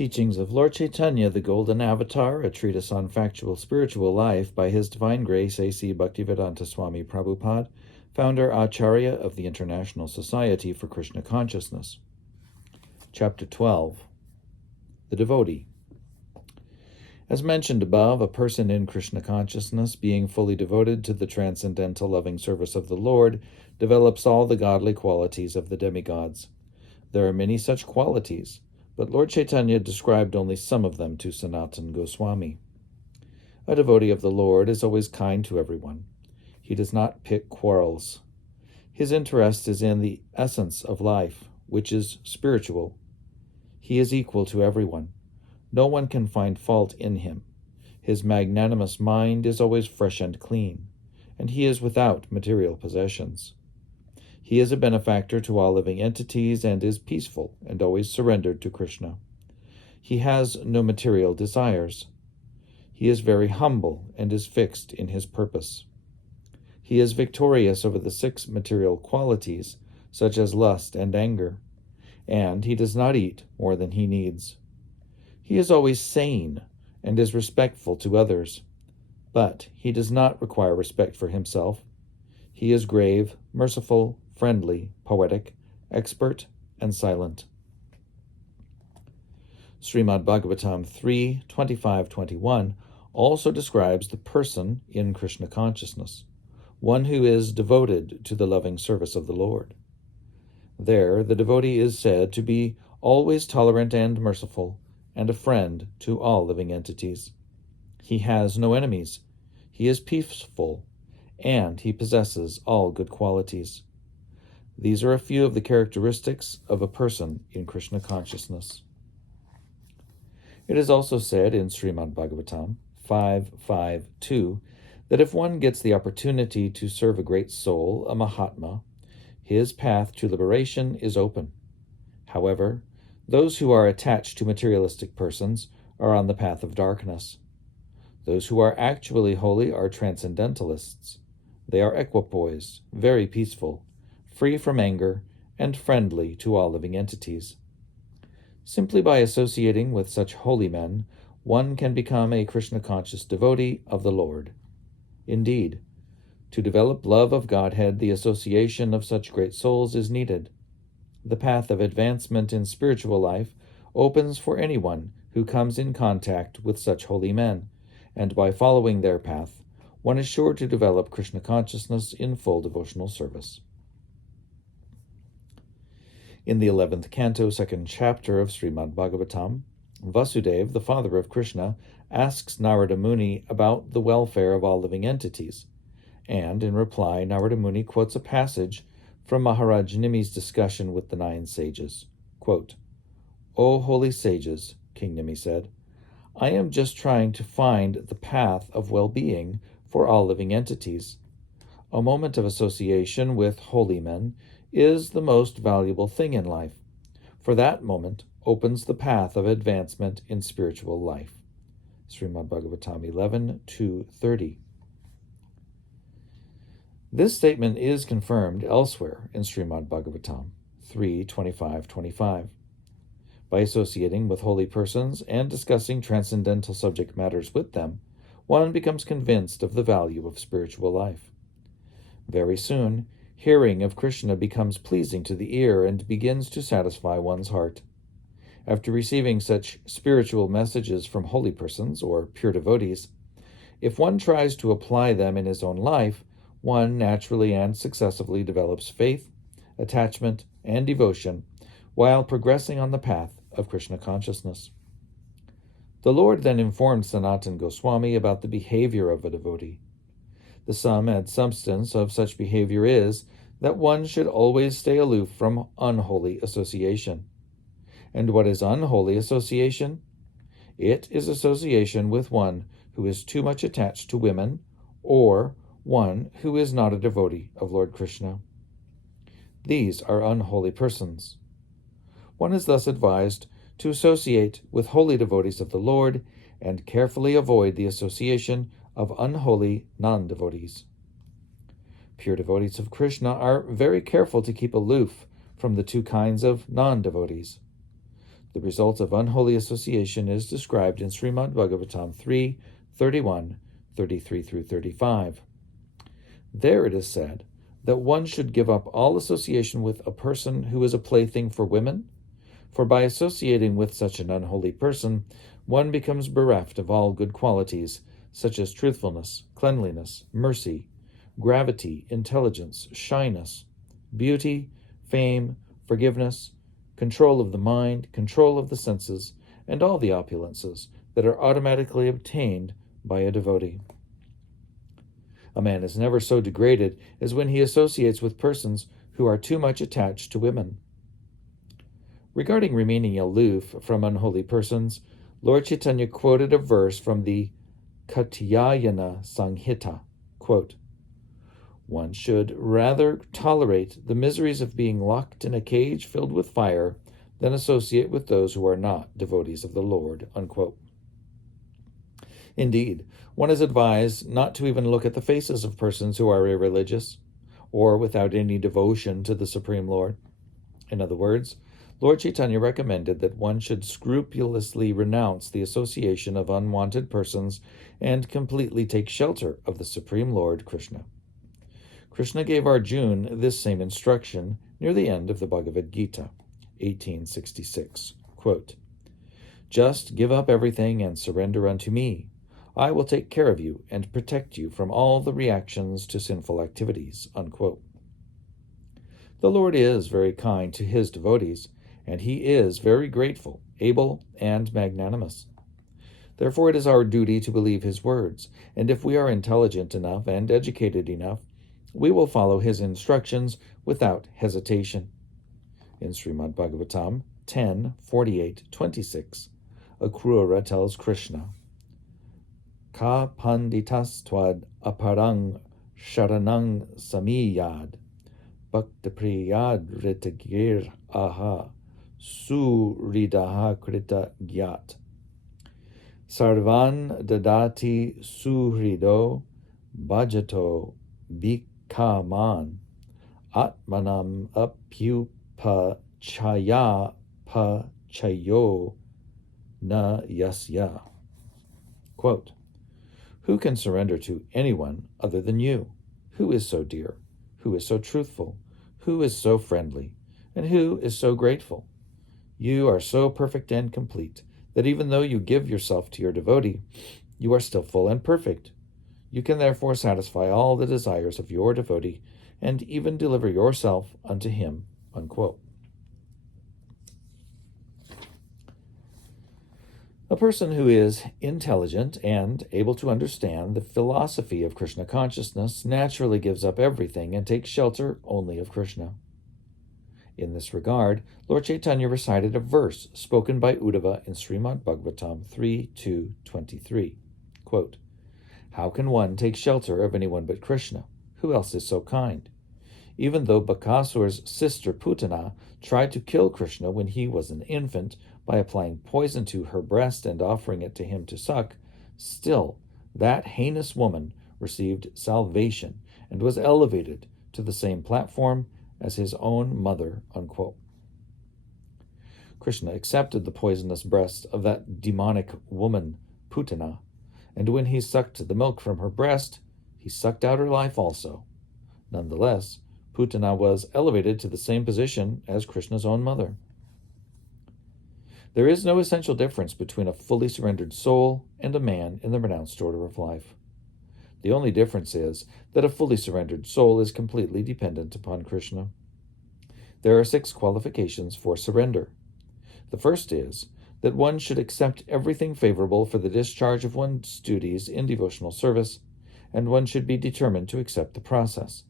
Teachings of Lord Caitanya, the Golden Avatar, a treatise on factual spiritual life by His Divine Grace A.C. Bhaktivedanta Swami Prabhupada, founder Acharya of the International Society for Krishna Consciousness. Chapter 12. The Devotee. As mentioned above, a person in Krishna consciousness, being fully devoted to the transcendental loving service of the Lord, develops all the godly qualities of the demigods. There are many such qualities, but Lord Caitanya described only some of them to Sanatana Goswami. A devotee of the Lord is always kind to everyone. He does not pick quarrels. His interest is in the essence of life, which is spiritual. He is equal to everyone. No one can find fault in him. His magnanimous mind is always fresh and clean, and he is without material possessions. He is a benefactor to all living entities and is peaceful and always surrendered to Krishna. He has no material desires. He is very humble and is fixed in his purpose. He is victorious over the 6 material qualities, such as lust and anger, and he does not eat more than he needs. He is always sane and is respectful to others, but he does not require respect for himself. He is grave, merciful, friendly, poetic, expert, and silent. Srimad Bhagavatam 3:25-21 also describes the person in Krishna consciousness, one who is devoted to the loving service of the Lord. There, the devotee is said to be always tolerant and merciful, and a friend to all living entities. He has no enemies. He is peaceful, and he possesses all good qualities. These are a few of the characteristics of a person in Krishna consciousness. It is also said in Srimad Bhagavatam 5:5-2 that if one gets the opportunity to serve a great soul, a Mahatma, his path to liberation is open. However, those who are attached to materialistic persons are on the path of darkness. Those who are actually holy are transcendentalists. They are equipoised, very peaceful, free from anger, and friendly to all living entities. Simply by associating with such holy men, one can become a Krishna-conscious devotee of the Lord. Indeed, to develop love of Godhead, the association of such great souls is needed. The path of advancement in spiritual life opens for anyone who comes in contact with such holy men, and by following their path, one is sure to develop Krishna consciousness in full devotional service. In the 11th canto, 2nd chapter of Srimad Bhagavatam, Vasudeva, the father of Krishna, asks Narada Muni about the welfare of all living entities, and in reply, Narada Muni quotes a passage from Maharaj Nimi's discussion with the 9 sages. Quote, "O holy sages," King Nimi said, "I am just trying to find the path of well-being for all living entities. A moment of association with holy men is the most valuable thing in life, for that moment opens the path of advancement in spiritual life." Srimad Bhagavatam 11:2-30. This statement is confirmed elsewhere in Srimad Bhagavatam 3:25-25. By associating with holy persons and discussing transcendental subject matters with them, one becomes convinced of the value of spiritual life. Very soon, hearing of Krishna becomes pleasing to the ear and begins to satisfy one's heart. After receiving such spiritual messages from holy persons or pure devotees, if one tries to apply them in his own life, one naturally and successively develops faith, attachment, and devotion while progressing on the path of Krishna consciousness. The Lord then informed Sanatana Goswami about the behavior of a devotee. The sum and substance of such behavior is that one should always stay aloof from unholy association. And what is unholy association? It is association with one who is too much attached to women, or one who is not a devotee of Lord Krishna. These are unholy persons. One is thus advised to associate with holy devotees of the Lord and carefully avoid the association of unholy non-devotees. Pure devotees of Krishna are very careful to keep aloof from the 2 kinds of non-devotees. The result of unholy association is described in Srimad Bhagavatam 3, 31, 33 through 35. There it is said that one should give up all association with a person who is a plaything for women, for by associating with such an unholy person, one becomes bereft of all good qualities, such as truthfulness, cleanliness, mercy, gravity, intelligence, shyness, beauty, fame, forgiveness, control of the mind, control of the senses, and all the opulences that are automatically obtained by a devotee. A man is never so degraded as when he associates with persons who are too much attached to women. Regarding remaining aloof from unholy persons, Lord Caitanya quoted a verse from the Katyayana Samhita, quote, "One should rather tolerate the miseries of being locked in a cage filled with fire than associate with those who are not devotees of the Lord," unquote. Indeed, one is advised not to even look at the faces of persons who are irreligious or without any devotion to the Supreme Lord. In other words, Lord Caitanya recommended that one should scrupulously renounce the association of unwanted persons and completely take shelter of the Supreme Lord Krishna. Krishna gave Arjuna this same instruction near the end of the Bhagavad Gita, 1866. Quote, "Just give up everything and surrender unto me. I will take care of you and protect you from all the reactions to sinful activities," unquote. The Lord is very kind to his devotees, and he is very grateful, able, and magnanimous. Therefore it is our duty to believe his words, and if we are intelligent enough and educated enough, we will follow his instructions without hesitation. In Srimad Bhagavatam 10:48-26, Akrura tells Krishna, "Ka panditas twad aparang sharanang samiyad, bhaktapriyad ritagir aha, suridaha krita gyat. Sarvan dadati suhrido bhajato bhikaman, atmanam apyupa chaya pa chayo na yasya." Quote, "Who can surrender to anyone other than you? Who is so dear? Who is so truthful? Who is so friendly? And who is so grateful? You are so perfect and complete that even though you give yourself to your devotee, you are still full and perfect. You can therefore satisfy all the desires of your devotee and even deliver yourself unto him," unquote. A person who is intelligent and able to understand the philosophy of Krishna consciousness naturally gives up everything and takes shelter only of Krishna. In this regard, Lord Caitanya recited a verse spoken by Uddhava in Srimad Bhagavatam 3:2-23. Quote, "How can one take shelter of anyone but Krishna? Who else is so kind? Even though Bakasur's sister Putana tried to kill Krishna when he was an infant by applying poison to her breast and offering it to him to suck, still that heinous woman received salvation and was elevated to the same platform as his own mother," unquote. Krishna accepted the poisonous breast of that demonic woman, Putana, and when he sucked the milk from her breast, he sucked out her life also. Nonetheless, Putana was elevated to the same position as Krishna's own mother. There is no essential difference between a fully surrendered soul and a man in the renounced order of life. The only difference is that a fully surrendered soul is completely dependent upon Krishna. There are 6 qualifications for surrender. The first is that one should accept everything favorable for the discharge of one's duties in devotional service, and one should be determined to accept the process.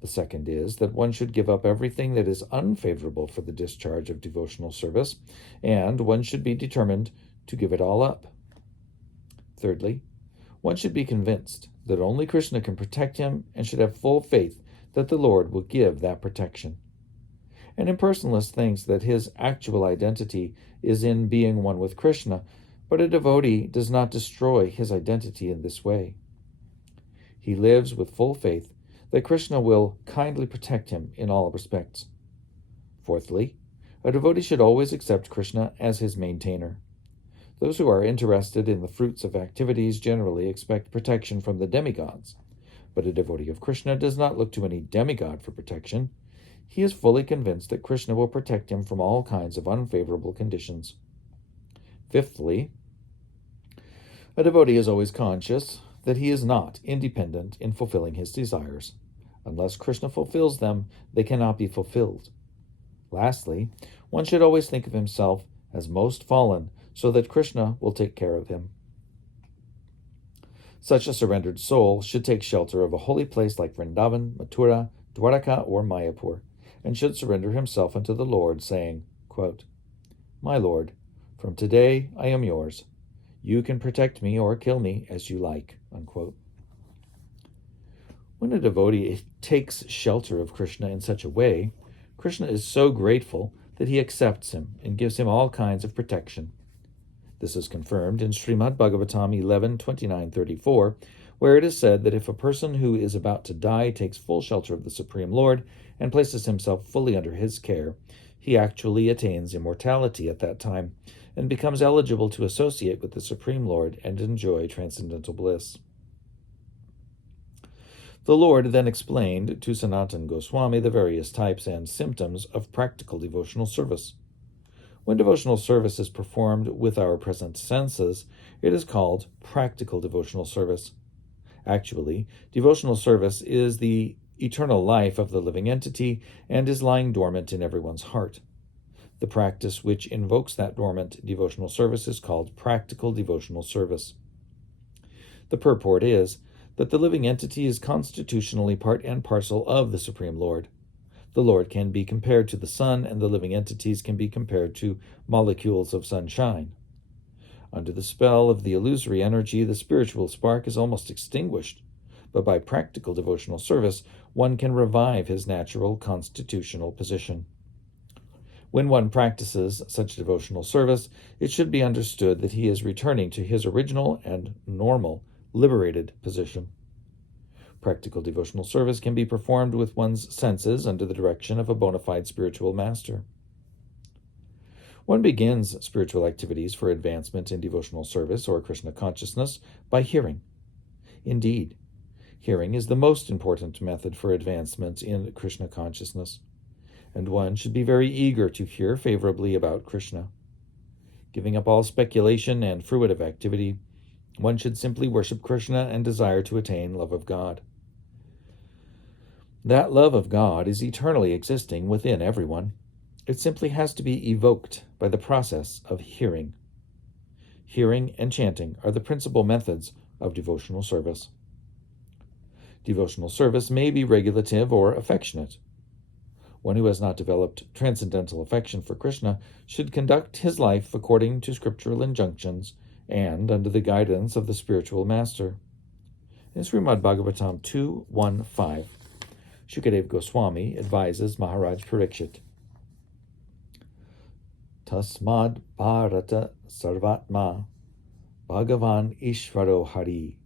The second is that one should give up everything that is unfavorable for the discharge of devotional service, and one should be determined to give it all up. Thirdly, one should be convinced that only Krishna can protect him and should have full faith that the Lord will give that protection. An impersonalist thinks that his actual identity is in being one with Krishna, but a devotee does not destroy his identity in this way. He lives with full faith that Krishna will kindly protect him in all respects. Fourthly, A devotee should always accept Krishna as his maintainer. Those who are interested in the fruits of activities generally expect protection from the demigods, but a devotee of Krishna does not look to any demigod for protection. He is fully convinced that Krishna will protect him from all kinds of unfavorable conditions. Fifthly, a devotee is always conscious that he is not independent in fulfilling his desires. Unless Krishna fulfills them, they cannot be fulfilled. Lastly, one should always think of himself as most fallen, so that Krishna will take care of him. Such a surrendered soul should take shelter of a holy place like Vrindavan, Mathura, Dwaraka, or Mayapur, and should surrender himself unto the Lord, saying, quote, "My Lord, from today I am yours. You can protect me or kill me as you like." Unquote. When a devotee takes shelter of Krishna in such a way, Krishna is so grateful that he accepts him and gives him all kinds of protection. This is confirmed in Srimad Bhagavatam 11:29-34, where it is said that if a person who is about to die takes full shelter of the Supreme Lord and places himself fully under his care, he actually attains immortality at that time and becomes eligible to associate with the Supreme Lord and enjoy transcendental bliss. The Lord then explained to Sanatana Goswami the various types and symptoms of practical devotional service. When devotional service is performed with our present senses, it is called practical devotional service. Actually, devotional service is the eternal life of the living entity and is lying dormant in everyone's heart. The practice which invokes that dormant devotional service is called practical devotional service. The purport is that the living entity is constitutionally part and parcel of the Supreme Lord. The Lord can be compared to the sun, and the living entities can be compared to molecules of sunshine. Under the spell of the illusory energy, the spiritual spark is almost extinguished, but by practical devotional service, one can revive his natural constitutional position. When one practices such devotional service, it should be understood that he is returning to his original and normal, liberated position. Practical devotional service can be performed with one's senses under the direction of a bona fide spiritual master. One begins spiritual activities for advancement in devotional service or Krishna consciousness by hearing. Indeed, hearing is the most important method for advancement in Krishna consciousness, and one should be very eager to hear favorably about Krishna. Giving up all speculation and fruitive activity, one should simply worship Krishna and desire to attain love of God. That love of God is eternally existing within everyone. It simply has to be evoked by the process of hearing. Hearing and chanting are the principal methods of devotional service. Devotional service may be regulative or affectionate. One who has not developed transcendental affection for Krishna should conduct his life according to scriptural injunctions and under the guidance of the spiritual master. In Srimad Bhagavatam 2.1.5, Shukadeva Goswami advises Maharaj Parikshit, Tasmad Bharata Sarvatma Bhagavan Ishvaro Hari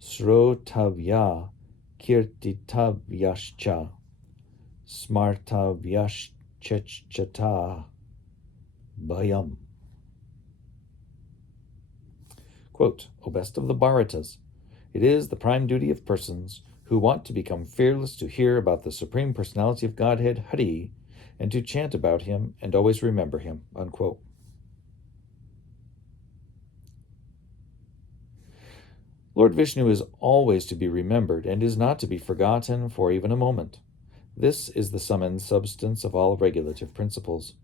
Srotavya Kirtitavyascha Smartavyashchachata Bhayam. Quote, O best of the Bharatas, it is the prime duty of persons who want to become fearless to hear about the Supreme Personality of Godhead, Hari, and to chant about him and always remember him. Unquote. Lord Vishnu is always to be remembered and is not to be forgotten for even a moment. This is the sum and substance of all regulative principles.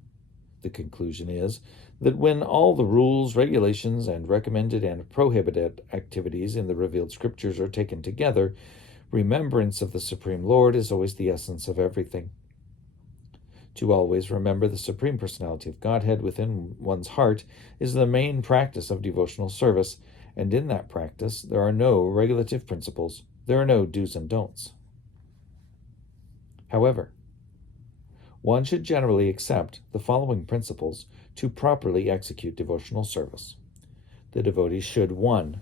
The conclusion is that when all the rules, regulations, and recommended and prohibited activities in the revealed scriptures are taken together, remembrance of the Supreme Lord is always the essence of everything. To always remember the Supreme Personality of Godhead within one's heart is the main practice of devotional service, and in that practice there are no regulative principles, there are no do's and don'ts. However, one should generally accept the following principles to properly execute devotional service. The devotee should 1.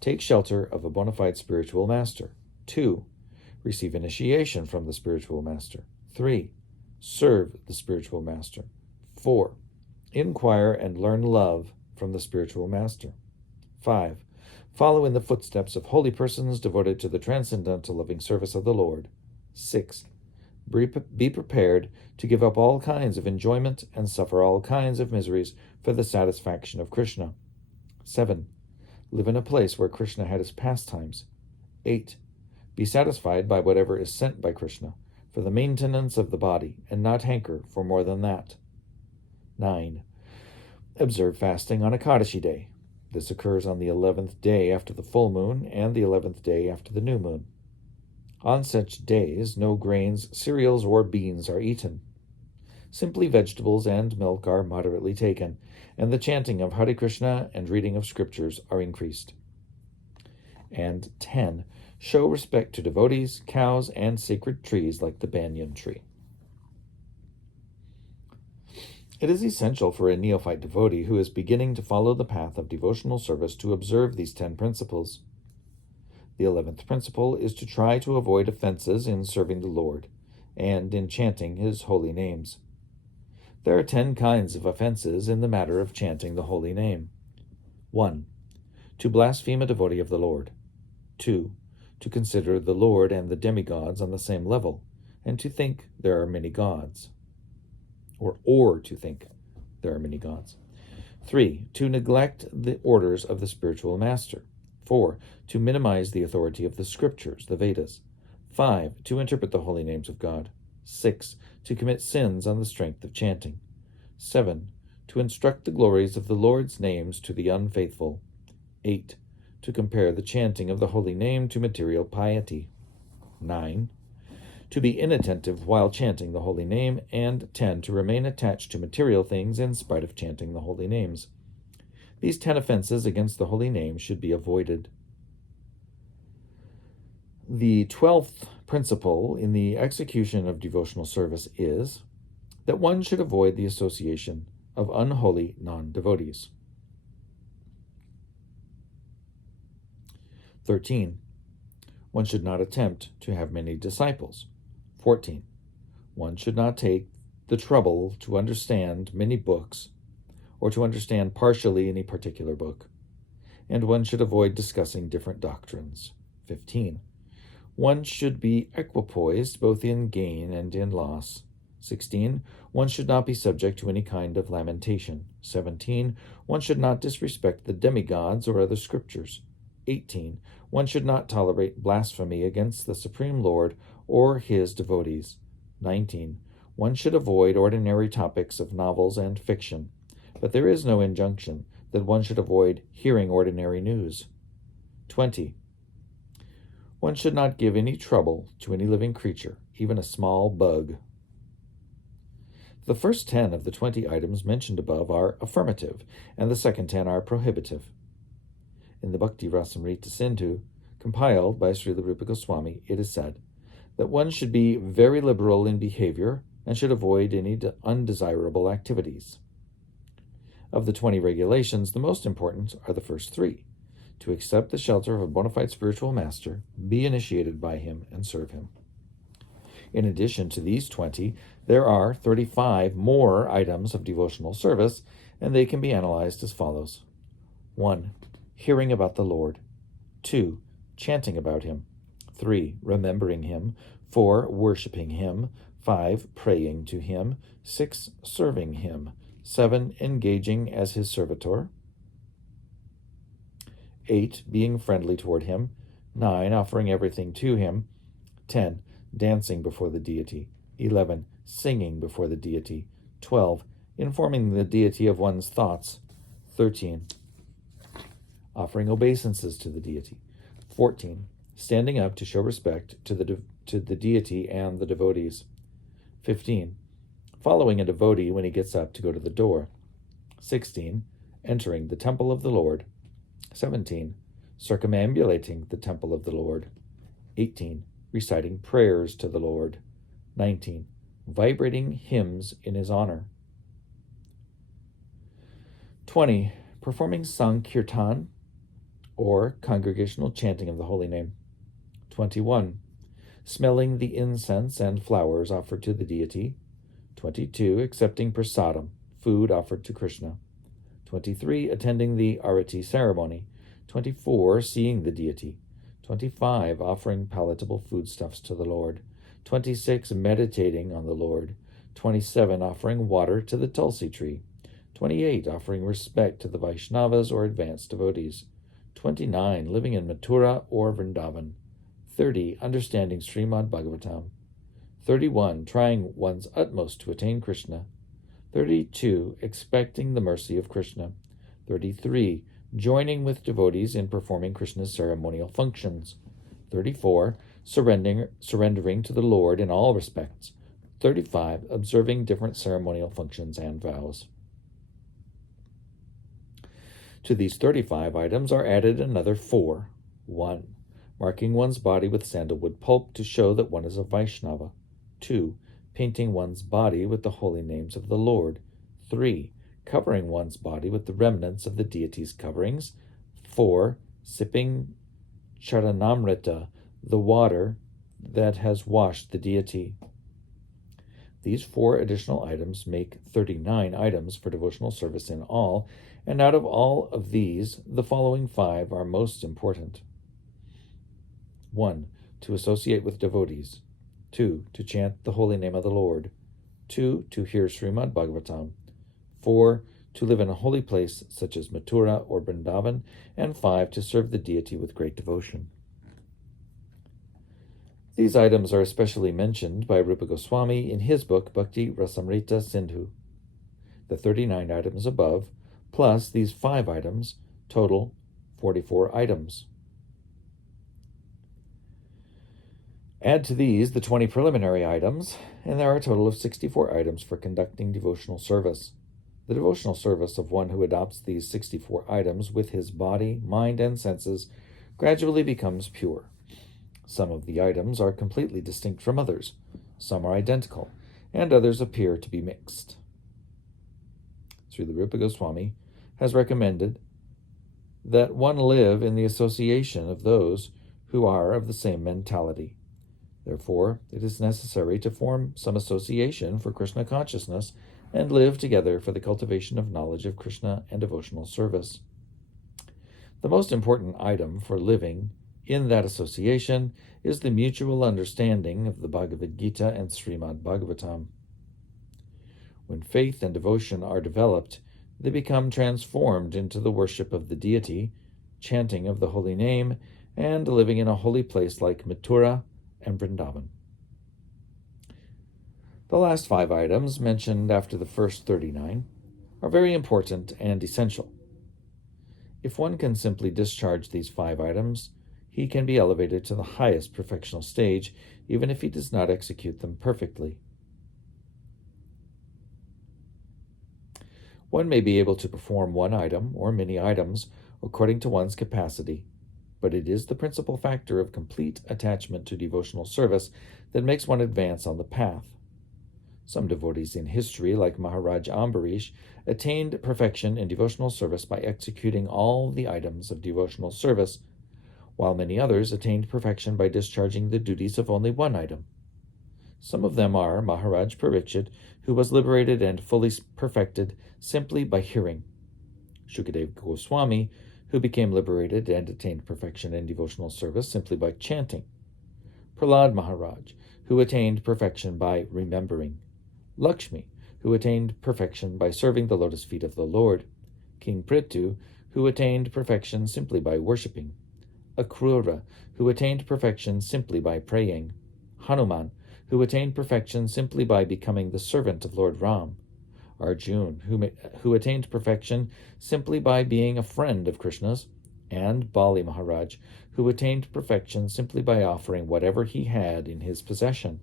Take shelter of a bona fide spiritual master. 2. Receive initiation from the spiritual master. 3. Serve the spiritual master. 4. Inquire and learn love from the spiritual master. 5. Follow in the footsteps of holy persons devoted to the transcendental loving service of the Lord. 6. Be prepared to give up all kinds of enjoyment and suffer all kinds of miseries for the satisfaction of Krishna. 7. Live in a place where Krishna had his pastimes. 8. Be satisfied by whatever is sent by Krishna for the maintenance of the body, and not hanker for more than that. 9. Observe fasting on Ekadashi day. This occurs on the 11th day after the full moon and the 11th day after the new moon. On such days, no grains, cereals, or beans are eaten. Simply vegetables and milk are moderately taken, and the chanting of Hare Krishna and reading of scriptures are increased. And 10. Show respect to devotees, cows, and sacred trees like the banyan tree. It is essential for a neophyte devotee who is beginning to follow the path of devotional service to observe these 10 principles. The 11th principle is to try to avoid offenses in serving the Lord and in chanting his holy names. There are 10 kinds of offenses in the matter of chanting the holy name. 1. To blaspheme a devotee of the Lord. 2. To consider the Lord and the demigods on the same level, and to think there are many gods. Or to think there are many gods. 3. To neglect the orders of the spiritual master. 4. To minimize the authority of the scriptures, the Vedas. 5. To interpret the holy names of God. 6. To commit sins on the strength of chanting. 7. To instruct the glories of the Lord's names to the unfaithful. 8. To compare the chanting of the holy name to material piety. 9. To be inattentive while chanting the holy name, and 10. To remain attached to material things in spite of chanting the holy names. These 10 offenses against the holy name should be avoided. The 12th principle in the execution of devotional service is that one should avoid the association of unholy non-devotees. 13. One should not attempt to have many disciples. 14. One should not take the trouble to understand many books or to understand partially any particular book. And one should avoid discussing different doctrines. 15. One should be equipoised both in gain and in loss. 16. One should not be subject to any kind of lamentation. 17. One should not disrespect the demigods or other scriptures. 18. One should not tolerate blasphemy against the Supreme Lord or his devotees. 19. One should avoid ordinary topics of novels and fiction, but there is no injunction that one should avoid hearing ordinary news. 20. One should not give any trouble to any living creature, even a small bug. The first 10 of the 20 items mentioned above are affirmative, and the second 10 are prohibitive. In the Bhakti Rasamrita Sindhu, compiled by Srila Rupa Goswami, it is said that one should be very liberal in behavior and should avoid any undesirable activities. Of the 20 regulations, the most important are the first 3: to accept the shelter of a bona fide spiritual master, be initiated by him, and serve him. In addition to these 20, there are 35 more items of devotional service, and they can be analyzed as follows. 1. Hearing about the Lord. 2. Chanting about him. 3. Remembering him. 4. Worshipping him. 5. Praying to him. 6. Serving him. 7. Engaging as his servitor. 8. Being friendly toward him. 9. Offering everything to him. 10. Dancing before the deity. 11. Singing before the deity. 12. Informing the deity of one's thoughts. 13. Offering obeisances to the deity. 14. Standing up to show respect to the deity and the devotees. 15. Following a devotee when he gets up to go to the door. 16. Entering the temple of the Lord. 17. Circumambulating the temple of the Lord. 18. Reciting prayers to the Lord. 19. Vibrating hymns in his honor. 20. Performing Sankirtan, or congregational chanting of the holy name. 21. Smelling the incense and flowers offered to the deity. 22. Accepting prasadam, food offered to Krishna. 23. Attending the arati ceremony. 24. Seeing the deity. 25. Offering palatable foodstuffs to the Lord. 26. Meditating on the Lord. 27. Offering water to the tulsi tree. 28. Offering respect to the Vaishnavas or advanced devotees. 29. Living in Mathura or Vrindavan. 30. Understanding Srimad Bhagavatam. 31. Trying one's utmost to attain Krishna. 32. Expecting the mercy of Krishna. 33. Joining with devotees in performing Krishna's ceremonial functions. 34. Surrendering to the Lord in all respects. 35. Observing different ceremonial functions and vows. To these 35 items are added another 4. 1. Marking one's body with sandalwood pulp to show that one is a Vaishnava. 2. Painting one's body with the holy names of the Lord. 3. Covering one's body with the remnants of the deity's coverings. 4. Sipping charanamrita, the water that has washed the deity. These 4 additional items make 39 items for devotional service in all, and out of all of these, the following 5 are most important. 1. To associate with devotees. 2. To chant the holy name of the Lord. 2. To hear Srimad Bhagavatam. 4. To live in a holy place such as Mathura or Vrindavan. And 5. To serve the deity with great devotion. These items are especially mentioned by Rupa Goswami in his book Bhakti Rasamrita Sindhu. The 39 items above, plus these 5 items, total 44 items. Add to these the 20 preliminary items, and there are a total of 64 items for conducting devotional service. The devotional service of one who adopts these 64 items with his body, mind, and senses gradually becomes pure. Some of the items are completely distinct from others, some are identical, and others appear to be mixed. Srila Rupa Goswami has recommended that one live in the association of those who are of the same mentality. Therefore, it is necessary to form some association for Krishna consciousness and live together for the cultivation of knowledge of Krishna and devotional service. The most important item for living in that association is the mutual understanding of the Bhagavad Gita and Srimad Bhagavatam. When faith and devotion are developed, they become transformed into the worship of the deity, chanting of the holy name, and living in a holy place like Mathura and Vrindavan. The last 5 items mentioned after the first 39 are very important and essential. If one can simply discharge these 5 items, he can be elevated to the highest perfectional stage, even if he does not execute them perfectly. One may be able to perform one item or many items according to one's capacity, but it is the principal factor of complete attachment to devotional service that makes one advance on the path. Some devotees in history, like Maharaj Ambarish, attained perfection in devotional service by executing all the items of devotional service, while many others attained perfection by discharging the duties of only one item. Some of them are Maharaj Parikshit, who was liberated and fully perfected simply by hearing; Shukadeva Goswami, who became liberated and attained perfection in devotional service simply by chanting; Prahlad Maharaj, who attained perfection by remembering; Lakshmi, who attained perfection by serving the lotus feet of the Lord; King Prithu, who attained perfection simply by worshipping; Akrura, who attained perfection simply by praying; Hanuman, who attained perfection simply by becoming the servant of Lord Ram; Arjun, who attained perfection simply by being a friend of Krishna's; and Bali Maharaj, who attained perfection simply by offering whatever he had in his possession.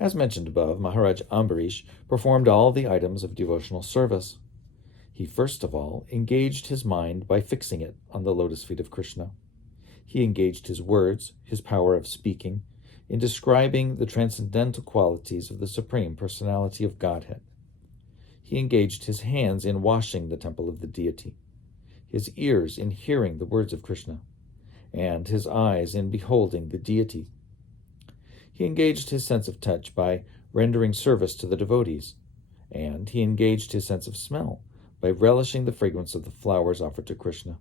As mentioned above, Maharaj Ambarish performed all the items of devotional service. He first of all engaged his mind by fixing it on the lotus feet of Krishna. He engaged his words, his power of speaking, in describing the transcendental qualities of the Supreme Personality of Godhead. He engaged his hands in washing the temple of the deity, his ears in hearing the words of Krishna, and his eyes in beholding the deity. He engaged his sense of touch by rendering service to the devotees, and he engaged his sense of smell by relishing the fragrance of the flowers offered to Krishna.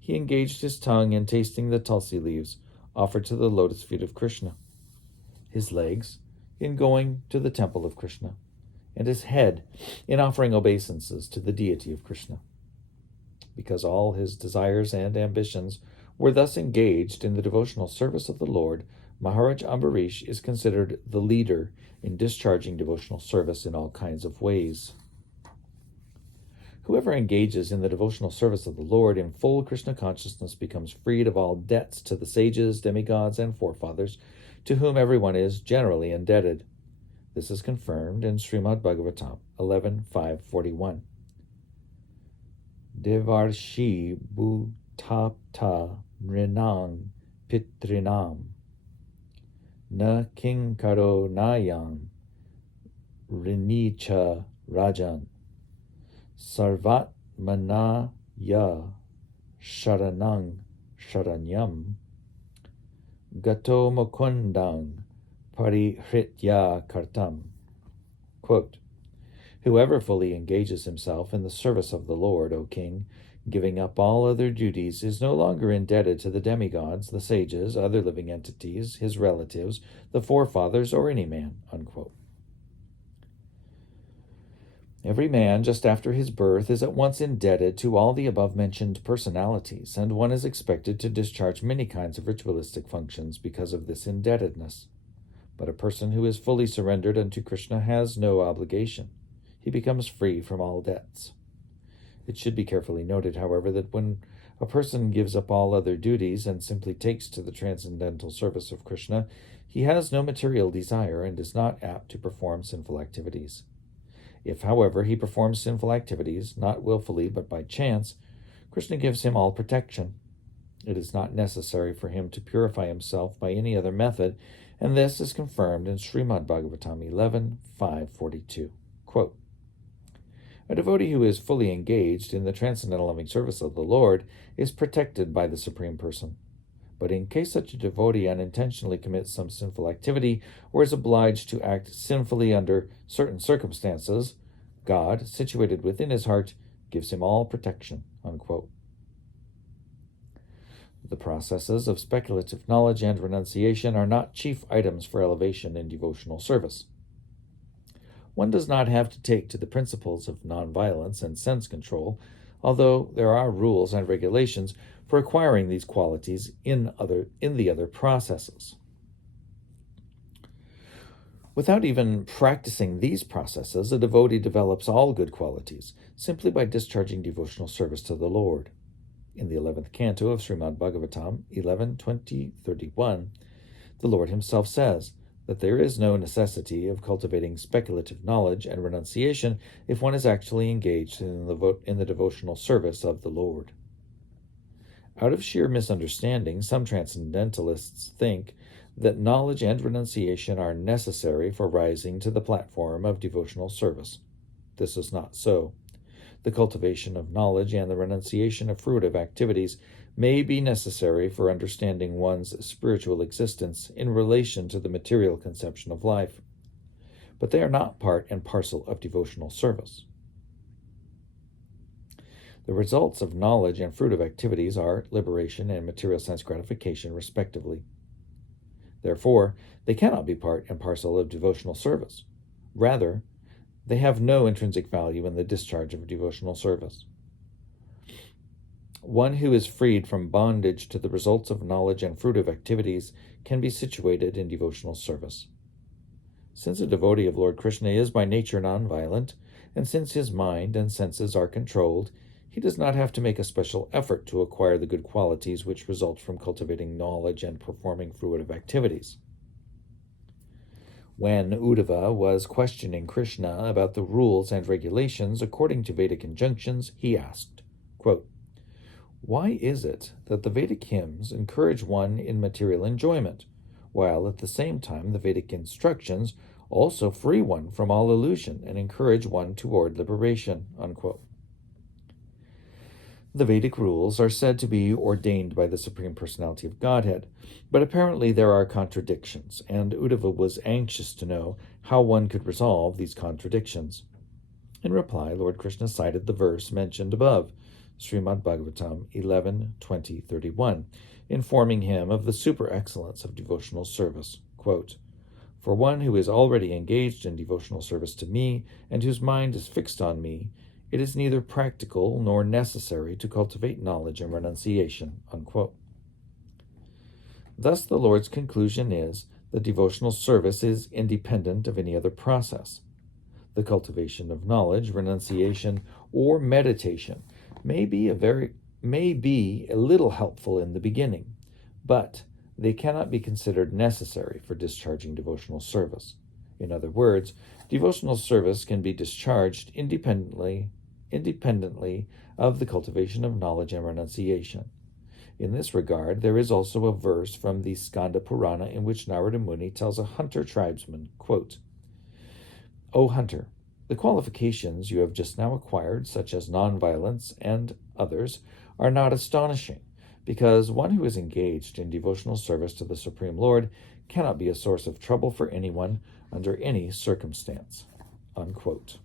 He engaged his tongue in tasting the tulsi leaves offered to the lotus feet of Krishna, his legs in going to the temple of Krishna, and his head in offering obeisances to the deity of Krishna. Because all his desires and ambitions were thus engaged in the devotional service of the Lord, Maharaj Ambarish is considered the leader in discharging devotional service in all kinds of ways. Whoever engages in the devotional service of the Lord in full Krishna consciousness becomes freed of all debts to the sages, demigods, and forefathers, to whom everyone is generally indebted. This is confirmed in Srimad Bhagavatam 11.5.41. Devarshi bhutapta nrinang pitrinam na kinkaro nayam rinicha rajan sarvat manaya sharanang sharanyam gato mukundang parihritya kartam. Quote, whoever fully engages himself in the service of the Lord, O king, giving up all other duties, is no longer indebted to the demigods, the sages, other living entities, his relatives, the forefathers, or any man. Unquote. Every man, just after his birth, is at once indebted to all the above-mentioned personalities, and one is expected to discharge many kinds of ritualistic functions because of this indebtedness. But a person who is fully surrendered unto Krishna has no obligation. He becomes free from all debts. It should be carefully noted, however, that when a person gives up all other duties and simply takes to the transcendental service of Krishna, he has no material desire and is not apt to perform sinful activities. If, however, he performs sinful activities, not willfully but by chance, Krishna gives him all protection. It is not necessary for him to purify himself by any other method, and this is confirmed in Srimad Bhagavatam 11.5.42. Quote, a devotee who is fully engaged in the transcendental loving service of the Lord is protected by the Supreme Person. But in case such a devotee unintentionally commits some sinful activity or is obliged to act sinfully under certain circumstances, God, situated within his heart, gives him all protection. Unquote. The processes of speculative knowledge and renunciation are not chief items for elevation in devotional service. One does not have to take to the principles of nonviolence and sense control, although there are rules and regulations for acquiring these qualities in the other processes. Without even practicing these processes, a devotee develops all good qualities simply by discharging devotional service to the Lord. In the 11th canto of Srimad Bhagavatam 11.20.31, the Lord himself says that there is no necessity of cultivating speculative knowledge and renunciation if one is actually engaged in the devotional service of the Lord. Out of sheer misunderstanding, some transcendentalists think that knowledge and renunciation are necessary for rising to the platform of devotional service. This is not so. The cultivation of knowledge and the renunciation of fruitive activities may be necessary for understanding one's spiritual existence in relation to the material conception of life, but they are not part and parcel of devotional service. The results of knowledge and fruitive activities are liberation and material sense gratification, respectively. Therefore, they cannot be part and parcel of devotional service. Rather, they have no intrinsic value in the discharge of devotional service. One who is freed from bondage to the results of knowledge and fruitive activities can be situated in devotional service. Since a devotee of Lord Krishna is by nature non-violent, and since his mind and senses are controlled, he does not have to make a special effort to acquire the good qualities which result from cultivating knowledge and performing fruitive activities. When Uddhava was questioning Krishna about the rules and regulations according to Vedic injunctions, he asked, quote, why is it that the Vedic hymns encourage one in material enjoyment, while at the same time the Vedic instructions also free one from all illusion and encourage one toward liberation? Unquote. The Vedic rules are said to be ordained by the Supreme Personality of Godhead, but apparently there are contradictions, and Uddhava was anxious to know how one could resolve these contradictions. In reply, Lord Krishna cited the verse mentioned above, Srimad Bhagavatam 11:20-31, informing him of the super excellence of devotional service. Quote, "For one who is already engaged in devotional service to me, and whose mind is fixed on me, it is neither practical nor necessary to cultivate knowledge and renunciation." Unquote. Thus, the Lord's conclusion is that devotional service is independent of any other process. The cultivation of knowledge, renunciation, or meditation may be a little helpful in the beginning, but they cannot be considered necessary for discharging devotional service. In other words, devotional service can be discharged independently of the cultivation of knowledge and renunciation. In this regard, there is also a verse from the Skanda Purana in which Narada Muni tells a hunter tribesman, quote, "O hunter, the qualifications you have just now acquired, such as nonviolence and others, are not astonishing, because one who is engaged in devotional service to the Supreme Lord cannot be a source of trouble for anyone under any circumstance." Unquote.